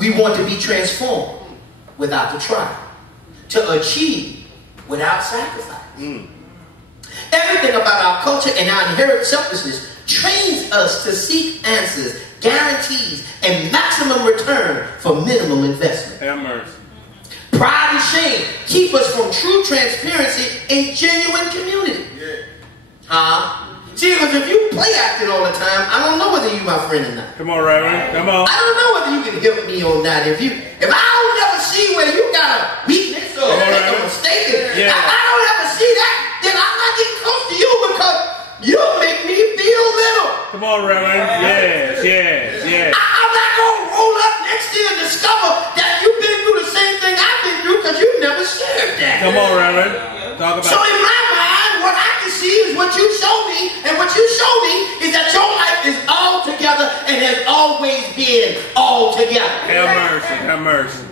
We want to be transformed without the trial, to achieve without sacrifice. Everything about our culture and our inherent selfishness trains us to seek answers, guarantees, and maximum return for minimum investment. Have mercy. Pride and shame keep us from true transparency and genuine community. See, because if you play acting all the time, I don't know whether you my friend or not. Come on, Reverend. Come on. I don't know whether you can help me on that. If I don't ever see where you got a weakness or make a mistake, I don't ever see that, then I'm not getting close to you because you make me feel little. Come on, Reverend. Yes. I'm not going to roll up next year and discover that you've been through the same thing I've been through because you never shared that. Come on, Reverend. Talk about it. So in my mind, what I can see is what you show me, and what you show me is that your life is all together and has always been all together. Have mercy. Have mercy.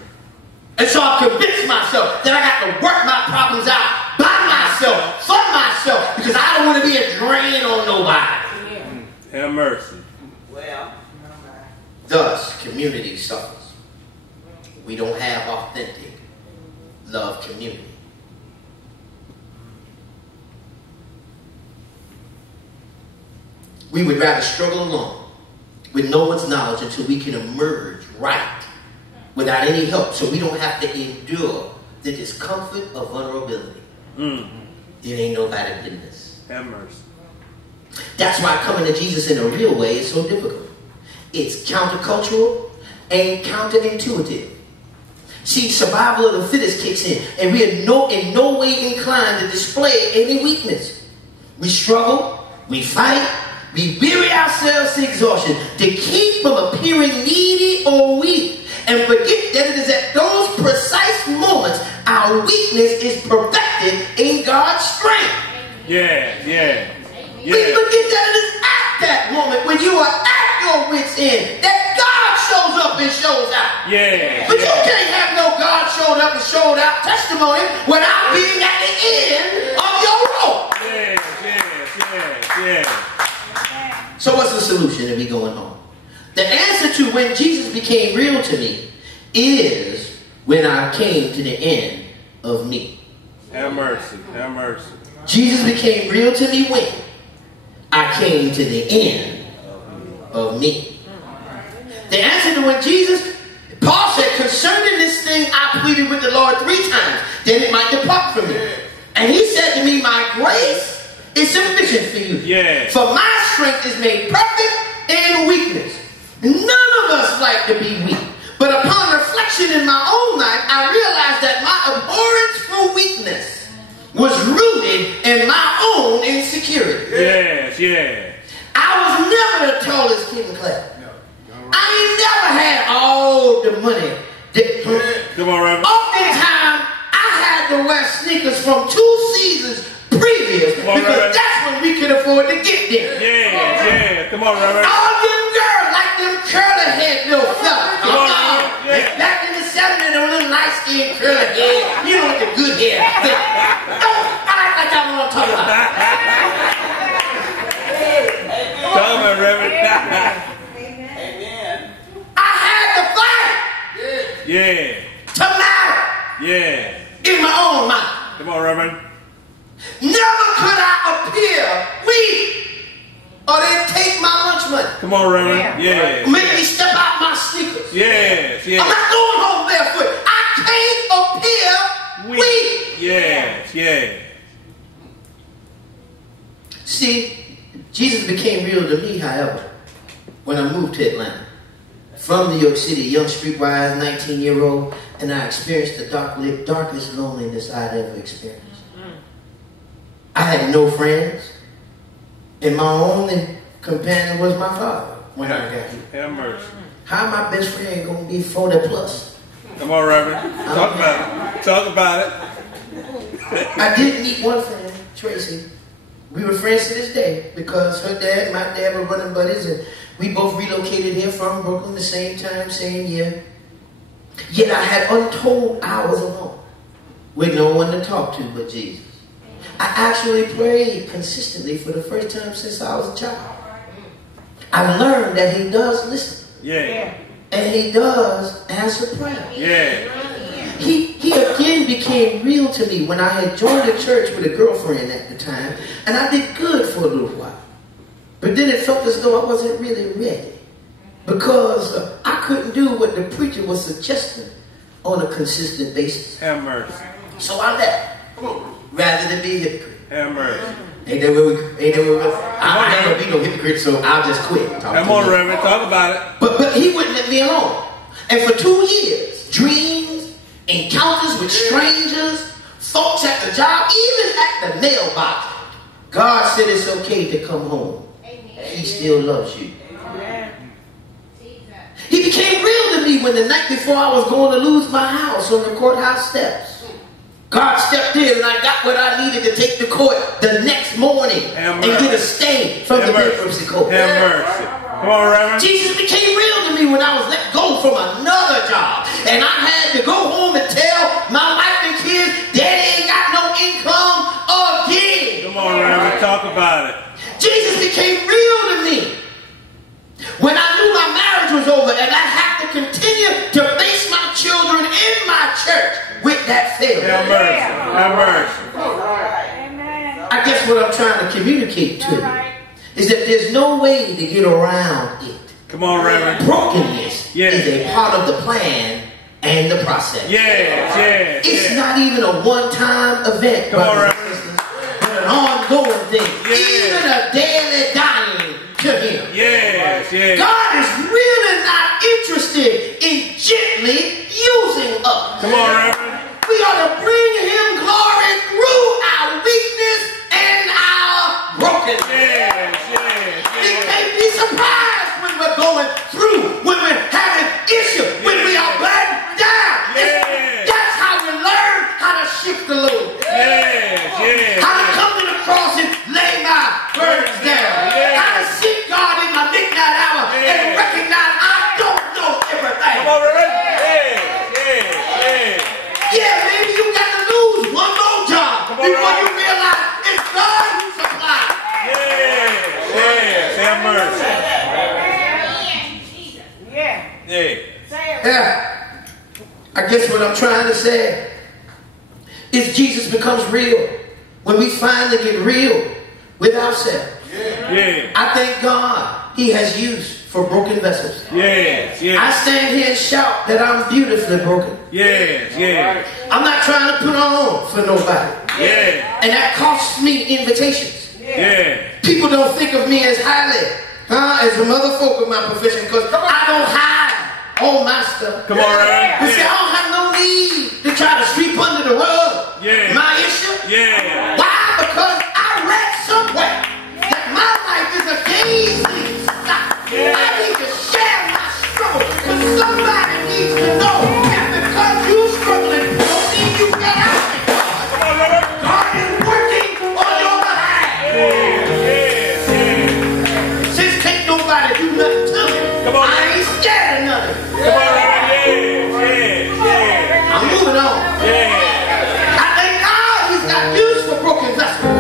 And so I convinced myself that I got to work my problems out by myself, for myself, because I don't want to be a drain on nobody. Have mercy. Thus, community suffers. We don't have authentic love community. We would rather struggle alone with no one's knowledge until we can emerge right without any help, so we don't have to endure the discomfort of vulnerability. It ain't nobody business. Have mercy. That's why coming to Jesus in a real way is so difficult. It's countercultural and counterintuitive. See, survival of the fittest kicks in, and we are in no way inclined to display any weakness. We struggle, we fight, we weary ourselves to exhaustion to keep from appearing needy or weak, and forget that it is at those precise moments our weakness is perfected in God's strength. We forget that it is at that moment when you are at your wit's end that God shows up and shows out. But you can't have no God showed up and showed out testimony without being at the end of your rope. So what's the solution if we going home? The answer to when Jesus became real to me is when I came to the end of me. Have mercy. Have mercy. Jesus became real to me when I came to the end of me. The answer to when Jesus, Paul said, concerning this thing I pleaded with the Lord 3 times, that it might depart from me. And he said to me, my grace is sufficient for you. For my strength is made perfect in weakness. None of us like to be weak. But upon reflection in my own life, I realized that my abhorrence for weakness was rooted in my own insecurity. I was never the tallest kid in class. I ain't never had all the money. Come on, Reverend. Oftentimes, I had to wear sneakers from 2 seasons previous because that's when we could afford to get there. Come on, Reverend. All them girls like them curly head little fellas. Come on, Reverend. Back in the 70s, them little light skinned curly head. You know what the good hair. Don't act like y'all know what I'm talking about. Tell me, Reverend. I had to fight. To matter. In my own mind. Come on, Reverend. Never could I appear weak or they take my lunch money. Come on, Reverend. Make me step out my sneakers. I'm not going home barefoot. I can't appear weak. See, Jesus became real to me, however, when I moved to Atlanta. From New York City, young streetwise 19-year-old, and I experienced the darkest loneliness I'd ever experienced. I had no friends, and my only companion was my father when I got here. Have mercy. How my best friend gonna be 40 plus? Come on, Reverend. Talk about it. Talk about it. I did meet one friend, Tracy. We were friends to this day because her dad, my dad were running buddies, and we both relocated here from Brooklyn the same time, same year. Yet I had untold hours alone with no one to talk to but Jesus. I actually prayed consistently for the first time since I was a child. I learned that he does listen. and he does answer prayer. Yeah. He again became real to me when I had joined a church with a girlfriend at the time, and I did good for a little while. But then it felt as though I wasn't really ready, because I couldn't do what the preacher was suggesting on a consistent basis. Have mercy. So I left, rather than be a hypocrite. Have mercy. Ain't that where we I'll never be no hypocrite, so I'll just quit. Come on, Reverend, talk about it. But he wouldn't let me alone. And for 2 years, dreams, encounters with strangers, folks at the job, even at the mailbox, God said it's okay to come home. He still loves you. He became real to me when the night before I was going to lose my house on the courthouse steps. God stepped in and I got what I needed to take to court the next morning and get a stay from the bankruptcy court. Have mercy. Come on, Reverend. Jesus became real to me when I was let go from another job. And I had to go home and tell my wife and kids, Daddy ain't got no income again. Come on, Reverend, talk about it. Jesus became real to me when I knew my marriage was over and I had to continue to face my children in my church with that failure. Have mercy. Have mercy. I guess what I'm trying to communicate to you is that there's no way to get around it. Come on, Reverend. Brokenness is a part of the plan and the process. It's not even a one-time event, brothers and sisters, but an ongoing thing. Even a daily dying to him. God is really not interested in gently using us. Come on, Reverend. We ought to bring him glory through our weakness and our brokenness. We can't be surprised when we're going through, when we're having issues, when we are burdened down. That's how we learn how to shift the load. How to come to the cross and lay my burdens down. How to seek God in my midnight hour and recognize I don't know everything. Come on, Reverend. Yeah, maybe you got to lose one more job before you realize it's God who supplies. Have mercy. I guess what I'm trying to say is Jesus becomes real when we finally get real with ourselves. I thank God he has use for broken vessels. I stand here and shout that I'm beautifully broken. I'm not trying to put on for nobody. And that costs me invitations. People don't think of me as highly as the mother folk of my profession because I don't hide all my stuff. Come on, Reverend. You see, I don't have no need to try to sweep under the rug my issue. Why? Because I read somewhere that my life is a gazing stock. I need to share my struggle because somebody needs to know that because you're struggling, don't mean you get out of it. God is working on your behalf. Since can't nobody do nothing to me, I ain't scared of nothing. I'm moving on. I thank God he's got use for broken vessels.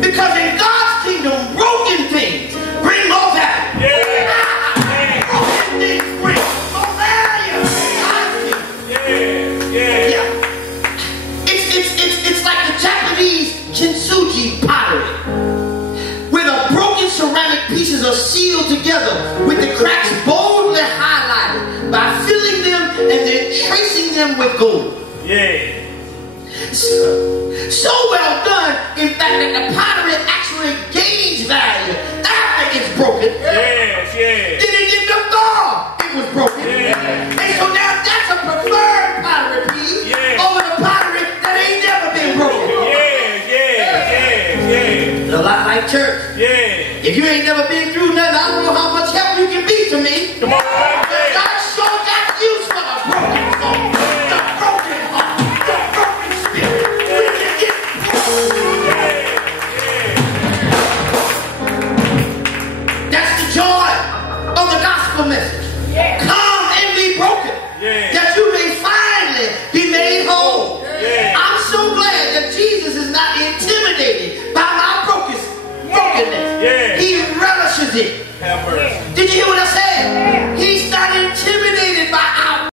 Because in God's kingdom, broken things bring more value. Broken things bring more value. It's like the Japanese kintsugi pottery, where the broken ceramic pieces are sealed together with the cracks boldly highlighted by filling them and then tracing them with gold. So well done, in fact, that the pottery actually gains value after it's broken. Then it didn't up thought it was broken. And so now that's a preferred pottery piece over the pottery that ain't never been broken. It's a lot like church. If you ain't never been through nothing, I don't know how much help you can be to me. Come on, but God sure got use for the broken soul, the broken heart, the broken spirit. We can get That's the joy of the gospel message. Come and be broken.